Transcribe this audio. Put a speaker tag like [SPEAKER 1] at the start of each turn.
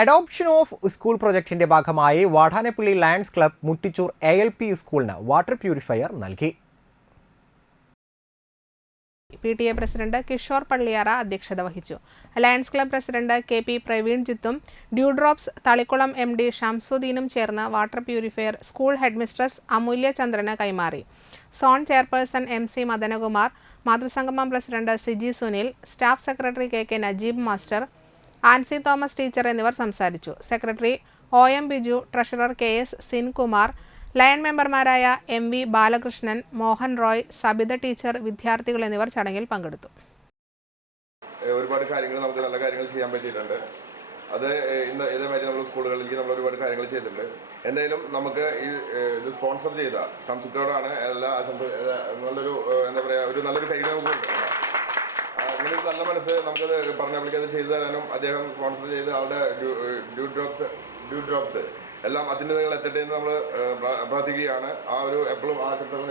[SPEAKER 1] Adoption of school പ്രൊജക്ടിന്റെ ഭാഗമായി Vadanappally Lions Club Muttichur A L P സ്കൂളിന് water purifier നൽകി.
[SPEAKER 2] P T A president Kishore Palliyara അധ്യക്ഷത വഹിച്ചു. Lions Club president K P Praveen ജിത്തും ഡ്യൂഡ്രോപ്സ് Thalikkulam M D ഷംസുദ്ദീനും ചേർന്ന് water purifier school headmistress Amulya ചന്ദ്രന് കൈമാറി. Zone chairperson M C Madanakumar മാതൃസംഗമം president Siji Sunil staff secretary K K Najeeb master Ancy Thomas teacher എന്നിവർ സംസാരിച്ചു. Secretary O M Biju treasurer K S Sinkumar lion മെമ്പർമാരായ M V Balakrishnan Mohan Roy Sabitha teacher വിദ്യാർത്ഥികൾ എന്നിവർ ചടങ്ങിൽ പങ്കെടുത്തു.
[SPEAKER 3] ഒരുപാട് കാര്യങ്ങൾ നമുക്ക് നല്ല കാര്യങ്ങൾ ചെയ്യാൻ പറ്റിയിട്ടുണ്ട്. അത് ഇന്ന് ഇതേമാതിരി നമ്മൾ സ്കൂളുകളിലേക്ക് നമ്മൾ ഒരുപാട് കാര്യങ്ങൾ ചെയ്തിട്ടുണ്ട്. എന്തായാലും നമുക്ക് ഇത് സ്പോൺസർ ചെയ്ത സംസുഖത്തോടാണ് എല്ലാ നല്ലൊരു എന്താ പറയുക ഒരു നല്ലൊരു കൈ നമുക്ക് ഒരു നല്ല മനസ്സ് നമുക്കത് പറഞ്ഞ അത് ചെയ്തു തരാനും അദ്ദേഹം സ്പോൺസർ ചെയ്ത് ആളുടെ ഡ്യൂ- ഡ്രോപ്സ് ഡ്യൂ ഡ്രോപ്സ് എല്ലാം അത്യുന്നതങ്ങൾ എത്തട്ടെ എന്ന് നമ്മൾ പ്രാർത്ഥിക്കുകയാണ്. ആ ഒരു എപ്പോഴും ആ ചിത്രം